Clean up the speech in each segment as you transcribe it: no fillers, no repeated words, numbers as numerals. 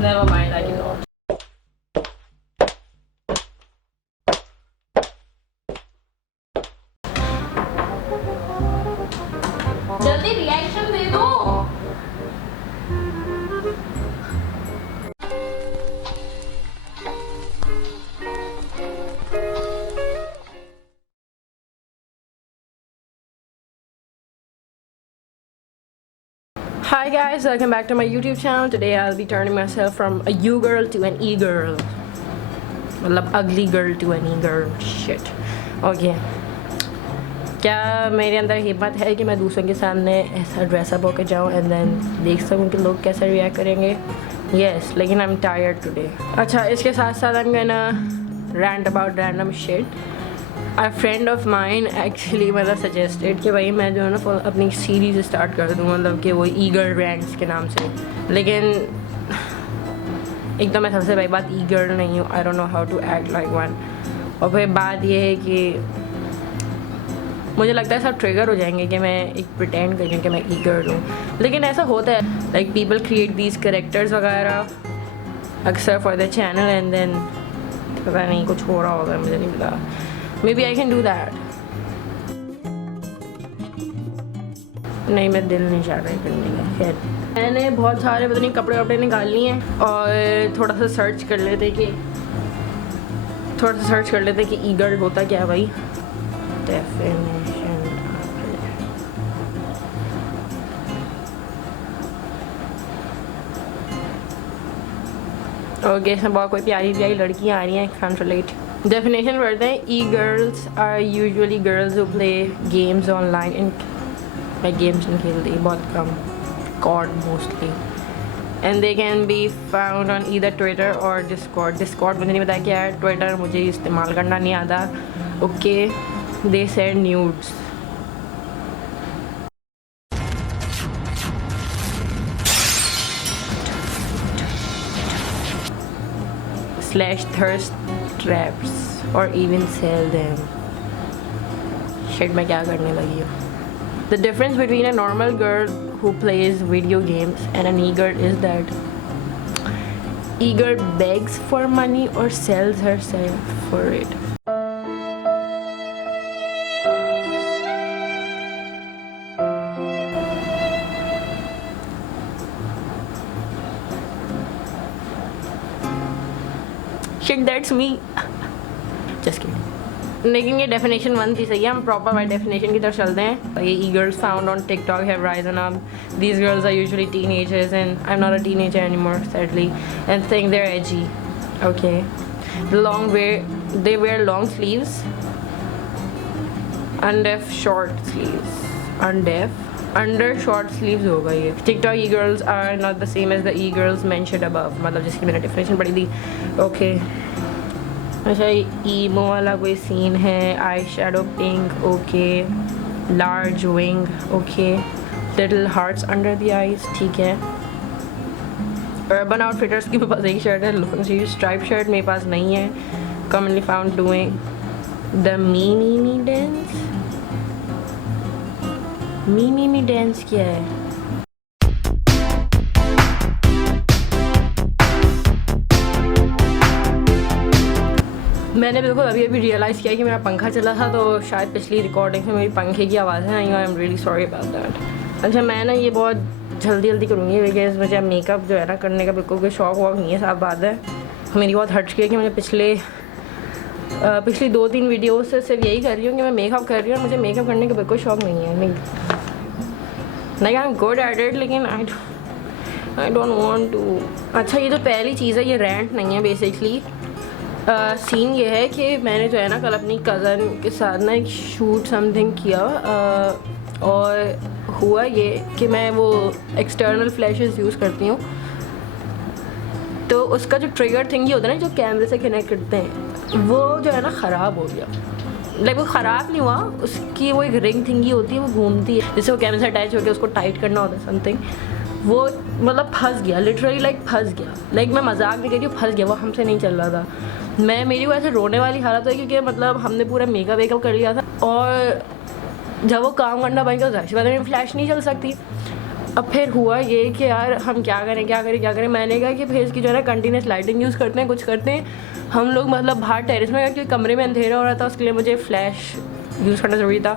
Never mind, I cannot. जल्दी reaction दे दो। Hi guys, welcome back to my YouTube channel. Today I'll be turning myself from a you girl to an e girl. मतलब ugly girl to an e girl. Shit. Okay. क्या मेरे अंदर हिम्मत है कि मैं दूसरों के सामने ऐसा ड्रेसअप होकर जाऊँ एंड देन देख सकूँ कि लोग कैसे रिएक्ट करेंगे? Yes, लेकिन आई एम टायर्ड टुडे. अच्छा, इसके साथ साथ I am gonna rant about random shit. A friend of mine actually मतलब सजेस्टेड कि भाई मैं जो है ना अपनी सीरीज़ स्टार्ट कर दूँ, मतलब कि वो ईगर रैंक्स के नाम से. लेकिन एक तो मैं सबसे बड़ी बात ईगर नहीं हूँ. I don't know how to act like one. और फिर बात ये है कि मुझे लगता है सब ट्रिगर हो जाएंगे कि मैं एक प्रिटेंड करूँ कि मैं ईगर हूँ. लेकिन ऐसा होता है, like people create these characters वगैरह अक्सर for the channel and then पता नहीं कुछ हो रहा होगा, मुझे नहीं पता. Maybe I can do that. नहीं, मैं दिल नहीं चाह रहा करने का. खैर, मैंने बहुत सारे पता नहीं कपड़े वपड़े निकाल लिए हैं और थोड़ा सा सर्च कर लेते कि ईगर होता क्या है भाई. डेफिनेशन. ओके, इसमें बहुत कोई प्यारी प्यारी लड़कियाँ आ रही हैं. can't relate. Definition पढ़ते हैं. E-girls are usually girls who play games online and मैं गेम्स नहीं खेलती, बहुत कम. COD mostly. And they can be found on either Twitter or Discord. Discord मुझे नहीं पता क्या है. Twitter मुझे इस्तेमाल करना नहीं आता. Okay, they send nudes. Slash thirst traps or even sell them. Shit, मैं क्या करने लगी हूँ. The difference between a normal girl who plays video games and an e-girl is that e-girl begs for money or sells herself for it. Shit, that's me. Just kidding. लेकिन ये definition 1 थी, सही है. हम प्रॉपर वाइट डेफिनेशन की तरफ चलते हैं. ये e-girls found on TikTok have risen up. These girls are usually teenagers and I'm not a teenager anymore, sadly, and think they're edgy. Okay. They wear long sleeves. Under short sleeves होगा ये. TikTok e-girls are not the same as the e-girls mentioned above. मतलब जिसकी मैंने definition पढ़ी थी. Okay. अच्छा, ईमो वाला कोई सीन है. Eye shadow pink. Okay. Large wing. Okay. Little hearts under the eyes. ठीक है. अर्बन आउटफिटर्स की मेरे पास एक शर्ट है, लॉन्ग स्लीव स्ट्राइप शर्ट मेरे पास नहीं है. Commonly found doing the me dance. Me dance क्या है? मैंने बिल्कुल अभी रियलाइज़ किया कि मेरा पंखा चला था, तो शायद पिछली रिकॉर्डिंग में मेरी पंखे की आवाज़ें आई. I am really sorry about that. अच्छा, मैं ना ये बहुत जल्दी करूँगी बिकॉज मुझे मेकअप जो है ना करने का बिल्कुल कोई शौक वॉक नहीं है. साफ बात है, मेरी बहुत हट चुकी है कि मुझे पिछली 2-3 वीडियो से सिर्फ यही कर रही हूँ कि मैं मेकअप कर रही हूँ. मुझे मेकअप करने का बिल्कुल शौक नहीं है. नहीं, I am good at it, लेकिन आई डोंट वांट टू. अच्छा, ये तो पहली चीज़ है, ये रेंट नहीं है. बेसिकली सीन ये है कि मैंने जो है ना कल अपनी कज़न के साथ ना एक शूट समथिंग किया और हुआ ये कि मैं वो एक्सटर्नल फ्लैशेस यूज़ करती हूँ, तो उसका जो ट्रिगर थिंग ये होता है ना जो कैमरे से कनेक्ट करते हैं, वो जो है ना ख़राब हो गया. लाइक वो ख़राब नहीं हुआ, उसकी वो एक रिंग थिंगी होती है, वो घूमती है जिससे वो कैमरे से अटैच होकर उसको टाइट करना होता है समथिंग. वो मतलब फंस गया, लिटरली लाइक फंस गया. लाइक मैं मजाक नहीं कर रही हूँ, फंस गया. वो हमसे नहीं चल रहा था. मेरी को ऐसे रोने वाली हालत है क्योंकि मतलब हमने पूरा मेकअप वेकअप कर लिया था और जब वो काम करना बंद कर जाहिर बात है फ्लैश नहीं चल सकती. अब फिर हुआ ये कि यार हम क्या करें। मैंने कहा कि फिर इसकी जो है ना कंटिन्यूस लाइटिंग यूज़ करते हैं, कुछ करते हैं हम लोग, मतलब बाहर टेरेस में, क्योंकि कमरे में अंधेरा हो रहा था, उसके लिए मुझे फ्लैश यूज़ करना ज़रूरी था।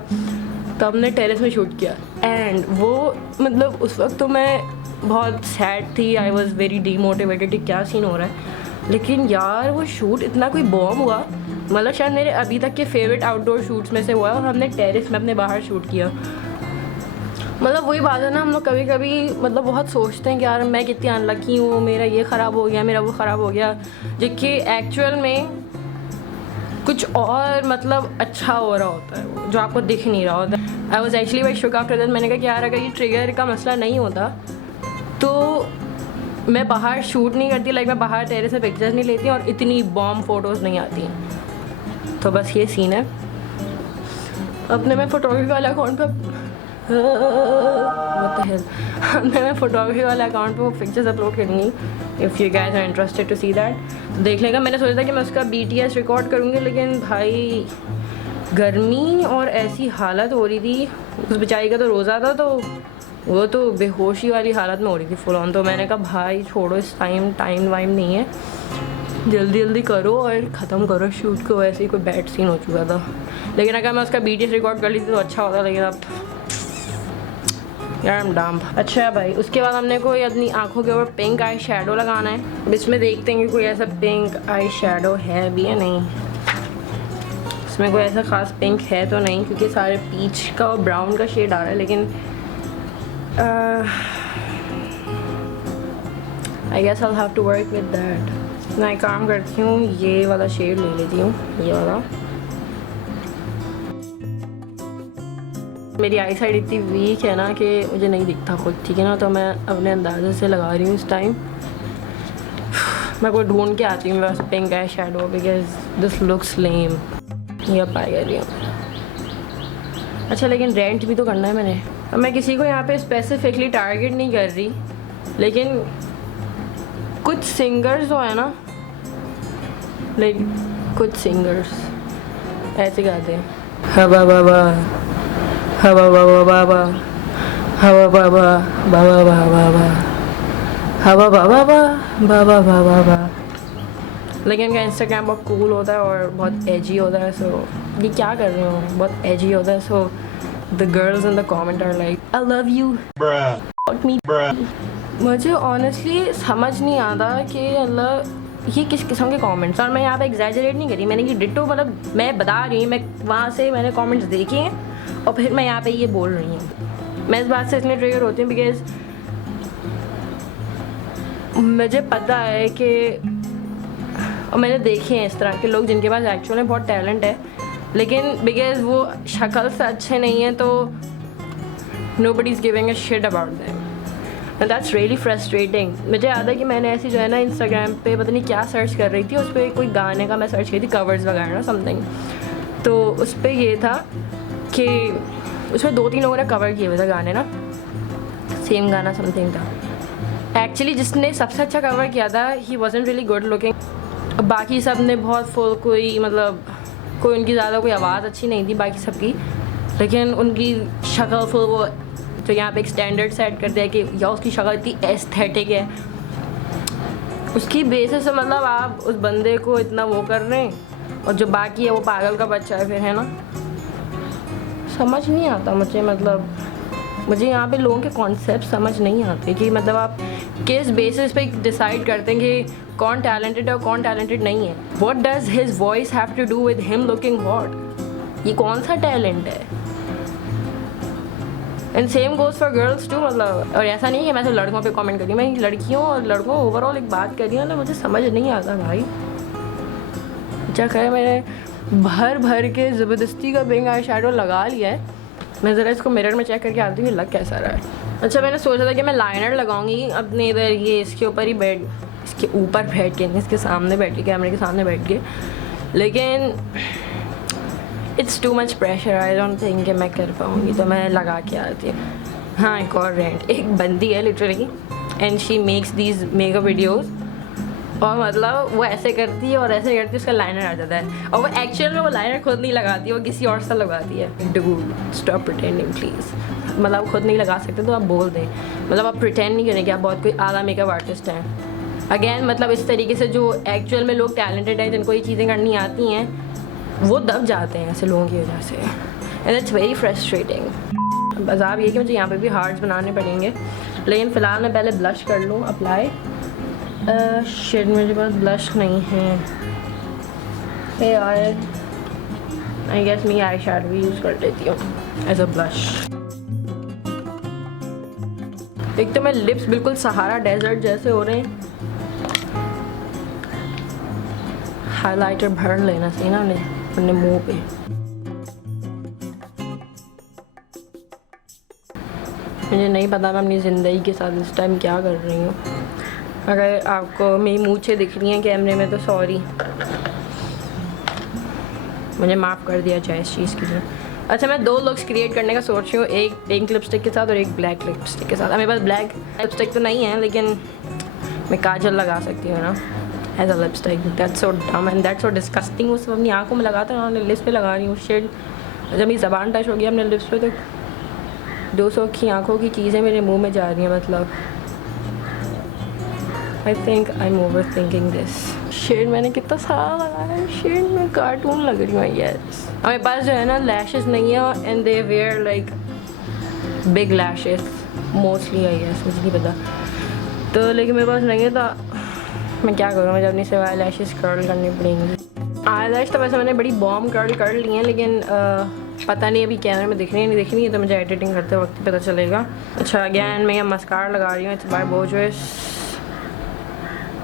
तो हमने टेरेस में शूट किया एंड वो मतलब उस वक्त तो मैं बहुत सैड थी, आई वॉज़ वेरी डीमोटिवेटेड कि क्या सीन हो रहा है। लेकिन यार वो शूट इतना कोई बॉम हुआ, मतलब शायद मेरे अभी तक के फेवरेट आउटडोर शूट्स में से हुआ है। और हमने टेरेस में अपने बाहर शूट किया। मतलब वही बात है ना, हम लोग कभी कभी मतलब बहुत सोचते हैं कि यार मैं कितनी अनलकी हूँ, मेरा ये ख़राब हो गया, मेरा वो ख़राब हो गया, जबकि एक्चुअल में कुछ और मतलब अच्छा हो रहा होता है वो जो आपको दिख नहीं रहा होता। I was actually very shook after that. मैंने कहा कि यार अगर ये ट्रिगर का मसला नहीं होता तो मैं बाहर शूट नहीं करती, लाइक मैं बाहर टेरेस से पिक्चर्स नहीं लेती और इतनी बॉम्ब फ़ोटोज़ नहीं आती। तो बस ये सीन है। अपने मैं फ़ोटोग्राफी वाले अकाउंट पर मैं फ़ोटोग्राफी वाले अकाउंट पे वो पिक्चर्स अपलोड करूँगी if you guys are interested to see that, देख लेगा। मैंने सोचा था कि मैं उसका BTS रिकॉर्ड करूँगी, लेकिन भाई गर्मी और ऐसी हालत हो रही थी, उस बेचारी का तो रोज़ा था तो वो तो बेहोशी वाली हालत में हो रही थी फुल ऑन। तो मैंने कहा भाई छोड़ो, इस टाइम वाइम नहीं है, जल्दी करो और ख़त्म करो शूट को। वैसे ही कोई बैड सीन हो चुका था। लेकिन अगर मैं उसका BTS रिकॉर्ड कर ली थी तो अच्छा होता, लेकिन अब यार डम्प। अच्छा भाई, उसके बाद हमने कोई अपनी आँखों के ऊपर पिंक आई शेडो लगाना है। अब इसमें देखते हैं कि कोई ऐसा पिंक आई शेडो है भी या नहीं। इसमें कोई ऐसा ख़ास पिंक है तो नहीं, क्योंकि सारे पीच का और ब्राउन का शेड आ रहा है। लेकिन I guess I will have to work with that. मैं काम करती हूँ, ये वाला शेड ले लेती हूँ, ये वाला। मेरी आई साइड इतनी वीक है ना कि मुझे नहीं दिखता खुद, ठीक है ना। तो मैं अपने अंदाजे से लगा रही हूँ इस टाइम। मैं कोई ढूंढ के आती हूँ बस pink eye shadow, because this looks lame. ये अप्लाई कर रही हूँ। अच्छा, लेकिन रेंट भी तो करना है मैंने। अब मैं किसी को यहाँ पे स्पेसिफिकली टारगेट नहीं कर रही, लेकिन कुछ सिंगर्स जो है ना, लाइक कुछ सिंगर्स ऐसे गाते हैं, हवा बाबा हवा बाबा बाबा हवा बाबा बाबा बाबा हवा बाबा बाबा बाबा बाबा। लेकिन इनका इंस्टाग्राम बहुत कूल होता है और बहुत एजी होता है। सो ये क्या कर रही हूँ, बहुत एजी होता है। So the girls in the comment are like I love you me. मुझे ऑनेस्टली समझ नहीं आता कि अल्लाह ये किस किस्म के कमेंट्स। और मैं यहाँ पे एग्जैजरेट नहीं करी, मैंने ये डिटो मतलब मैं बता रही हूँ, मैं वहाँ से मैंने कमेंट्स देखे हैं और फिर मैं यहाँ पे ये बोल रही हूँ। मैं इस बात से इसलिए ट्रिगर होती हूँ बिकॉज मुझे पता है कि, और मैंने देखे हैं इस तरह के लोग जिनके पास एक्चुअली बहुत टैलेंट है, लेकिन बिकॉज वो शक्ल से अच्छे नहीं हैं तो nobody is giving a shit about them and that's really frustrating. मुझे याद है कि मैंने ऐसी जो है ना इंस्टाग्राम पे पता नहीं क्या सर्च कर रही थी, उस पर कोई गाने का मैं सर्च की थी, कवर्स वगैरह ना समथिंग। तो उस पर ये था कि उसमें 2-3 लोगों ने कवर किए हुए थे गाने ना, सेम गाना समथिंग था। एक्चुअली जिसने सबसे अच्छा कवर किया था ही वॉजंट रियली गुड लुकिंग। बाकी सब ने बहुत फुल, कोई मतलब कोई उनकी ज़्यादा कोई आवाज़ अच्छी नहीं थी बाकी सबकी, लेकिन उनकी शक्ल फुल वो तो यहाँ पे एक स्टैंडर्ड सेट कर दिया कि या उसकी शक्ल इतनी एस्थेटिक है, उसकी बेसिस से मतलब आप उस बंदे को इतना वो कर रहे हैं और जो बाकी है वो पागल का बच्चा है फिर, है ना। समझ नहीं आता मुझे, मतलब मुझे यहाँ पे लोगों के कॉन्सेप्ट समझ नहीं आते कि मतलब आप किस बेसिस पे डिसाइड करते हैं कि कौन टैलेंटेड है और कौन टैलेंटेड नहीं है। What does his voice have to do with him looking hot? ये कौन सा टैलेंट है? And same goes for girls too, मतलब। और ऐसा नहीं है कि मैं तो लड़कों पे कमेंट करी, मैं लड़कियों और लड़कों ओवरऑल एक बात करी है ना, मुझे समझ नहीं आता भाई। अच्छा खैर मैंने भर के ज़बरदस्ती का पिंक आई शेडो लगा लिया है। मैं ज़रा इसको मिरर में चेक करके आती हूँ लग कैसा रहा है। अच्छा मैंने सोचा था कि मैं लाइनर लगाऊंगी अपने इधर, ये इसके ऊपर ही बैठ, इसके ऊपर बैठ के, इसके सामने बैठ के, कैमरे के सामने बैठ के, लेकिन it's too much pressure, I don't think कि मैं कर पाऊँगी, तो मैं लगा के आती हूँ। हाँ एक और रेंट, एक बंदी है literally and she makes these makeup videos, और मतलब वो ऐसे करती है और ऐसे करती है, उसका लाइनर आ जाता है और वो एक्चुअल में वो लाइनर खुद नहीं लगाती, वो किसी और से लगाती है। Dude stop pretending please. मतलब खुद नहीं लगा सकते तो आप बोल दें, मतलब आप प्रिटेंड नहीं करें कि आप बहुत कोई आला मेकअप आर्टिस्ट हैं। अगेन मतलब इस तरीके से जो एक्चुअल में लोग टैलेंटेड हैं, जिनको ये चीज़ें करनी आती हैं, वो दब जाते हैं ऐसे लोगों की वजह से, एंड इट्स वेरी फ्रस्ट्रेटिंग। अजाब ये कि मुझे यहाँ पे भी हार्ट्स बनाने पड़ेंगे, लेकिन फ़िलहाल मैं पहले ब्लश कर लूँ अप्लाई। शिट मेरे पास ब्लश नहीं है यार, आई गेस मैं आई शैडो भी यूज़ कर लेती हूँ एज अ ब्लश। एक तो मेरे लिप्स बिल्कुल सहारा डेजर्ट जैसे हो रहे हैं, हाइलाइटर भर लेना चाहिए ना अपने मुंह पे। मुझे नहीं पता मैं अपनी ज़िंदगी के साथ इस टाइम क्या कर रही हूँ। अगर आपको मेरी मूंछें दिख रही हैं कैमरे में तो सॉरी, मुझे माफ़ कर दिया जाए इस चीज़ के लिए। अच्छा, मैं 2 लुक्स क्रिएट करने का सोच रही हूँ, एक पिंक लिपस्टिक के साथ और एक ब्लैक लिपस्टिक के साथ। मेरे पास ब्लैक लिपस्टिक तो नहीं है, लेकिन मैं काजल लगा सकती हूँ ना as a lipstick. That's so dumb and that's so disgusting. वो सब अपनी आँखों में लगाता है, मैं लिप्स पे लगा रही हूँ। शेड जब मेरी ज़बान टच हो गया अपने लिप्स पे तो 200 की आँखों की चीज़ें मेरे मुँह में जा रही हैं। मतलब I think I am overthinking this. Shade मैंने कितना सारा लगाया है, शेड में कार्टून लग रही हूँ। यस, हमारे पास जो है ना लैशेस नहीं है, and they were like big lashes mostly, I guess, मुझे नहीं पता तो, लेकिन मेरे पास नहीं है तो मैं क्या करूँ, मुझे अपनी सिर्फ आई लैशेस कर्ल करनी पड़ेंगी। आई लैश तो वैसे मैंने बड़ी बॉम कर्ल कर ली हैं, लेकिन पता नहीं अभी कैमरे में दिख रही है नहीं दिख रही है, तो मुझे एडिटिंग करते वक्त पता चलेगा। अच्छा, अगैन मैं मस्कारा लगा रही हूँ, इट्स बाय बोर्जस।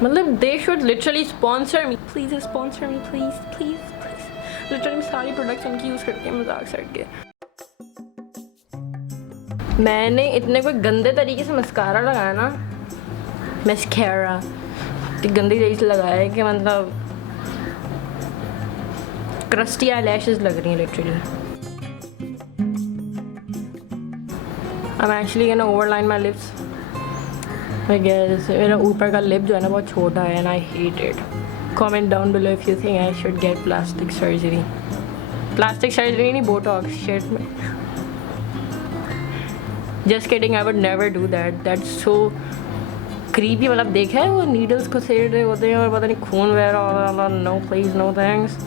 मतलब they should literally sponsor me, please sponsor me, please please please. Literally सारी प्रोडक्ट्स उनकी यूज़ करके मजाक सड़ के। मैंने इतने कोई गंदे तरीके से मस्कारा लगाया ना, मस्कारा इतनी गंदी तरीके से लगाया है कि मतलब क्रस्टी आई लैशेस लग रही हैं literally. I'm actually gonna overline my lips. I guess मेरा ऊपर का लिप जो है ना बहुत छोटा है, and I hate it. Comment down below if you think I should get plastic surgery. Plastic surgery नहीं, Botox shit में. Just kidding, I would never do that. That's so creepy. मतलब देखा है वो नीडल्स को सेड़ रहे होते हैं और पता नहीं खून बह रहा होगा। No please, no thanks.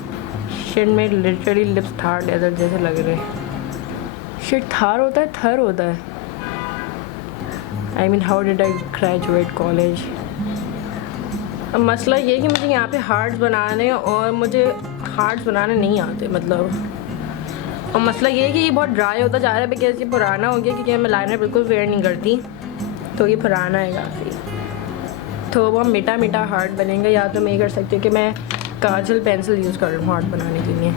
Shit में literally lips थार डेजर्ट जैसे लग रहे हैं। Shit थार होता है, थर होता है। I mean, how did I graduate college? अब मसला ये कि मुझे यहाँ पे हार्ट्स बनाने और मुझे हार्ट्स बनाने नहीं आते मतलब। और मसला ये है कि ये बहुत ड्राई होता जा रहा है बिकॉज ये पुराना हो गया, क्योंकि मैं लाइनर बिल्कुल वेयर नहीं करती, तो ये पुराना है काफ़ी। तो वो मीठा मीठा हार्ट बनेगा, या तो मैं ये कर सकती हूँ कि मैं काजल पेंसिल यूज़ कर लूँ हार्ट बनाने के लिए।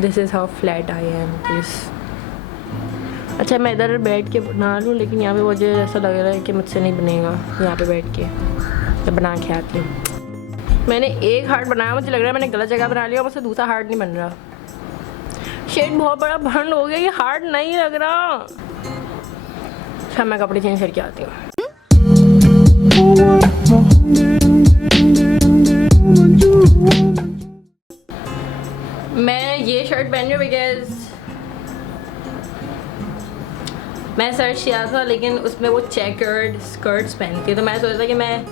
This is how flat I am this. अच्छा, मैं इधर बैठ के बना लूँ, लेकिन यहाँ पे मुझे ऐसा लग रहा है कि मुझसे नहीं बनेगा यहाँ पे बैठ के, तो बना के आती हूँ। मैंने एक हार्ट बनाया, मुझे लग रहा है मैंने गलत जगह बना लिया, मुझसे दूसरा हार्ट नहीं बन रहा। शेड बहुत बड़ा भंड हो गया, ये हार्ट नहीं लग रहा। अच्छा, मैं कपड़े चेंज करके आती हूँ। मैं ये शर्ट पहन रही हूँ बिकॉज मैं सर्च किया था, लेकिन उसमें वो चेकर्ड स्कर्ट्स पहनती है, तो मैं सोचा कि मैं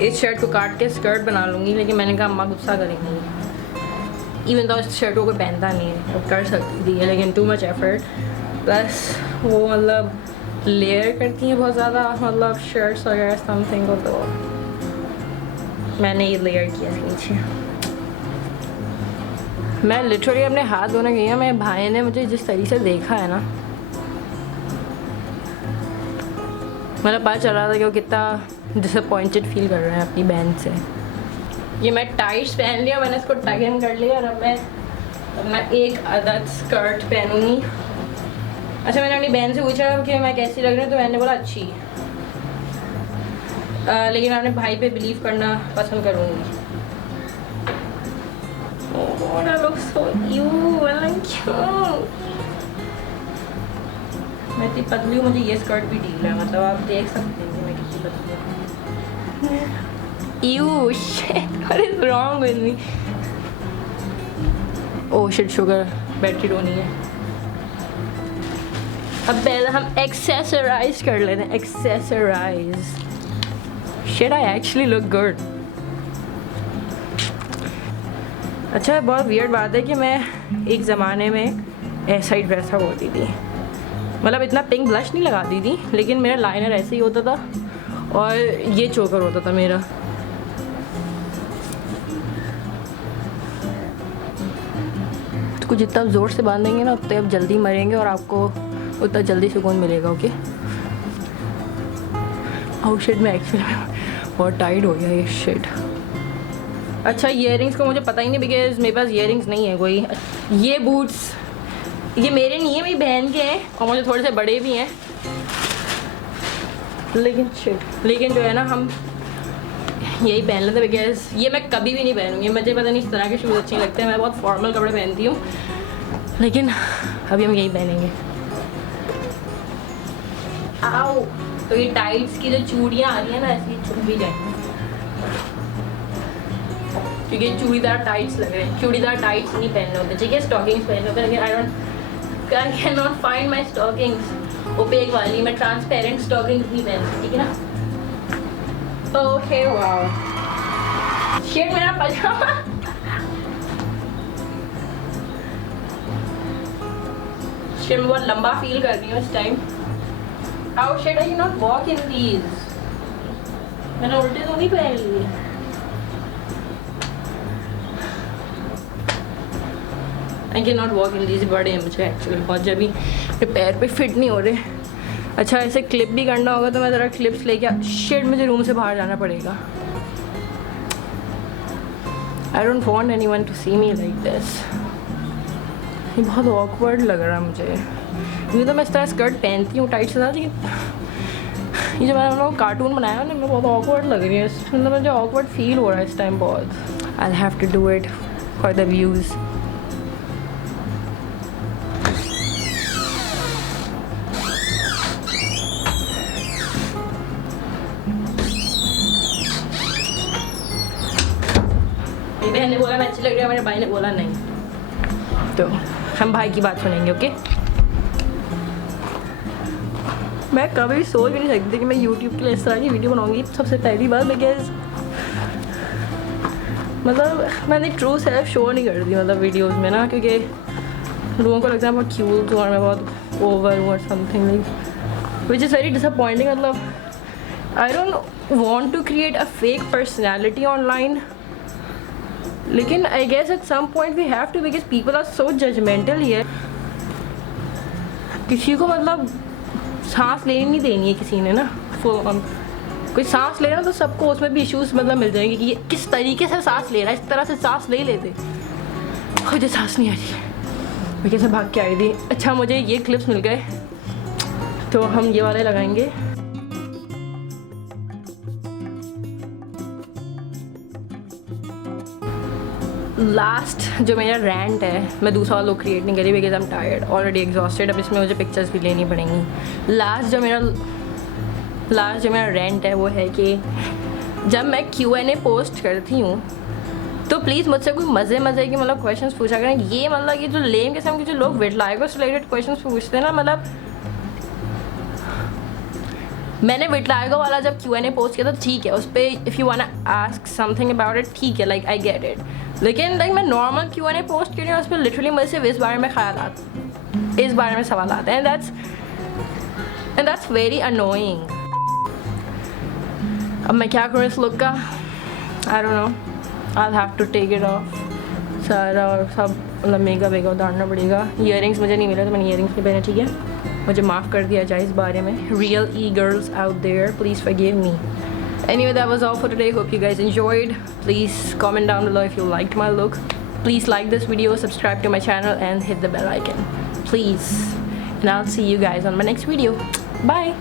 इस शर्ट को काट के स्कर्ट बना लूँगी, लेकिन मैंने कहा अम्मा गुस्सा करेंगी। इवन तो इस शर्ट को कोई पहनता नहीं है, वो कर सकती थी, लेकिन टू मच एफर्ट, प्लस वो मतलब लेयर करती हैं बहुत ज़्यादा, मतलब शर्ट्स वगैरह समथिंग को, तो मैंने ये लेयर किया नीचे। मैं लिटरली अपने हाथ धोने गई हूँ, मेरे भाई ने मुझे जिस तरीके से देखा है ना, मतलब पता चल रहा था कि वो कितना डिसअपॉइंटेड फील कर रहे हैं अपनी बहन से। ये मैं टाइट्स पहन लिया, मैंने इसको टग इन कर लिया, और अब मैं एक अदद स्कर्ट पहनूंगी। अच्छा, मैंने अपनी बहन से पूछा कि मैं कैसी लग रही हूँ, तो मैंने बोला अच्छी, लेकिन मैं अपने भाई पे बिलीव करना पसंद करूँगी। Oh, that looks so cute. I like you. मैं इतनी पतली हूँ, मुझे ये स्कर्ट भी ढीला है, मतलब आप देख सकते हैं कि मैं कितनी पतली हूँ। Ew, shit, what is wrong with me? Oh shit, sugar battery low नहीं है। अब पहले हम एक्सेसराइज कर लेते हैं। Accessorise, shit I actually look good. अच्छा, बहुत वियर्ड बात है कि मैं एक ज़माने में ऐसा ही ड्रेस था होती थी, मतलब इतना पिंक ब्लश नहीं लगाती थी, लेकिन मेरा लाइनर ऐसे ही होता था और ये चोकर होता था मेरा। तो जितना ज़ोर से बांधेंगे ना उतने आप जल्दी मरेंगे और आपको उतना जल्दी सुकून मिलेगा। ओके, ओह शिट, मैं एक्चुअली बहुत टाइट हो गया ये शिट। अच्छा, ईयरिंग्स का मुझे पता ही नहीं बिकॉज मेरे पास ईयरिंग्स नहीं है कोई। ये बूट्स ये मेरे नहीं है, मेरी बहन के हैं और मुझे थोड़े से बड़े भी हैं, लेकिन जो है ना हम यही पहन लेते बिकॉज ये मैं कभी भी नहीं पहनूंगी। मुझे पता नहीं इस तरह के शूज़ अच्छे लगते हैं, मैं बहुत फॉर्मल कपड़े पहनती हूँ, लेकिन अभी हम यही पहनेंगे। आओ, तो ये टाइट्स की जो चूड़ियाँ आ रही हैं ना ऐसी चुभ भी जाए क्योंकि चूड़ीदार टाइट्स लग रहे हैं। चूड़ीदार टाइट्स नहीं पहनने होते, ठीक है, स्टॉकिंग्स पहनने होते हैं, लेकिन I cannot find my stockings। Opaque वाली मैं ट्रांसपेरेंट स्टॉकिंग्स नहीं पहनती, ठीक है ना। ओके वाओ, शिट मेरा पजामा। शिट मैं बहुत लंबा फील कर रही हूँ इस time. How shit I not walk in these, मैंने उल्टे तो नहीं पहन लिए। I can not walk in these, बड़े हैं मुझे एक्चुअली बहुत, जब भी मेरे पैर पे फिट नहीं हो रहे। अच्छा, ऐसे क्लिप भी करना होगा तो मैं ज़रा क्लिप्स लेके शिट मुझे रूम से बाहर जाना पड़ेगा। I don't want anyone to see me like this. ये बहुत ऑकवर्ड लग रहा है मुझे, क्योंकि तो मैं इस तरह स्कर्ट पहनती हूँ टाइट से ज़्यादा, लेकिन ये जो मैंने लोग कार्टून बनाया ना, मैं बहुत ऑकवर्ड लग रही है, मतलब मुझे ऑकवर्ड फील हो रहा है इस टाइम बहुत। I have to do it for the views. बहन ने बोला मैं अच्छी लग रही है, मेरे भाई ने बोला नहीं, तो हम भाई की बात सुनेंगे। ओके, मैं कभी सोच भी नहीं सकती कि मैं YouTube के लिए इस तरह की वीडियो बनाऊंगी सबसे पहली बार, बिकॉज मतलब मैंने ट्रू सेल्फ शो नहीं करती मतलब वीडियोस में ना, क्योंकि लोगों को लगता है बहुत क्यूट हूँ और मैं बहुत ओवर हूँ और something like, which is very disappointing. मतलब I don't want to create a fake personality online, लेकिन I guess at some point we have to, because people are so judgmental here. किसी को मतलब सांस लेनी नहीं देनी है किसी ने ना, कोई सांस ले रहा तो सबको उसमें भी इश्यूज मतलब मिल जाएंगे कि ये किस तरीके से सांस ले रहा है, इस तरह से सांस ले लेते। मुझे सांस नहीं आ रही, मैं कैसे भाग के आई थी। अच्छा, मुझे ये क्लिप्स मिल गए तो हम ये वाले लगाएंगे। लास्ट जो मेरा रैंट है, मैं दूसरा लोग क्रिएट नहीं करी because I am tired, already exhausted. अब इसमें मुझे पिक्चर्स भी लेनी पड़ेंगी। लास्ट जो मेरा रेंट है वो है कि जब मैं Q&A पोस्ट करती हूँ तो प्लीज़ मुझसे कोई मज़े की मतलब क्वेश्चंस पूछा करें। ये मतलब ये जो लेम किस्म के जो लोग विटलाइगो से रिलेटेड क्वेश्चंस पूछते हैं ना, मतलब मैंने विटलाइगो वाला जब Q&A पोस्ट किया था ठीक है, उस पर if you want ask something about it ठीक है, लाइक आई गेट इट, लेकिन लाइक मैं नॉर्मल Q&A पोस्ट कर रही हूँ उस पर लिटरली मुझे सिर्फ इस बारे में इस बारे में सवाल आते हैं, एंड दैट्स वेरी अनोइंग। अब मैं क्या करूँ इस लुक का, I don't know, I have to take it off सारा और सब मतलब मेकअप उतारना पड़ेगा। ईयरिंग्स मुझे नहीं मिले तो मैंने ईयरिंग्स नहीं पहने, ठीक है, मुझे माफ़ कर दिया जाए इस बारे में। Real girls out there, please forgive me. Anyway, that was all for today. Hope you guys enjoyed. Please comment down below if you liked my look. Please like this video, subscribe to my channel and hit the bell icon, please. And I'll see you guys on my next video. Bye.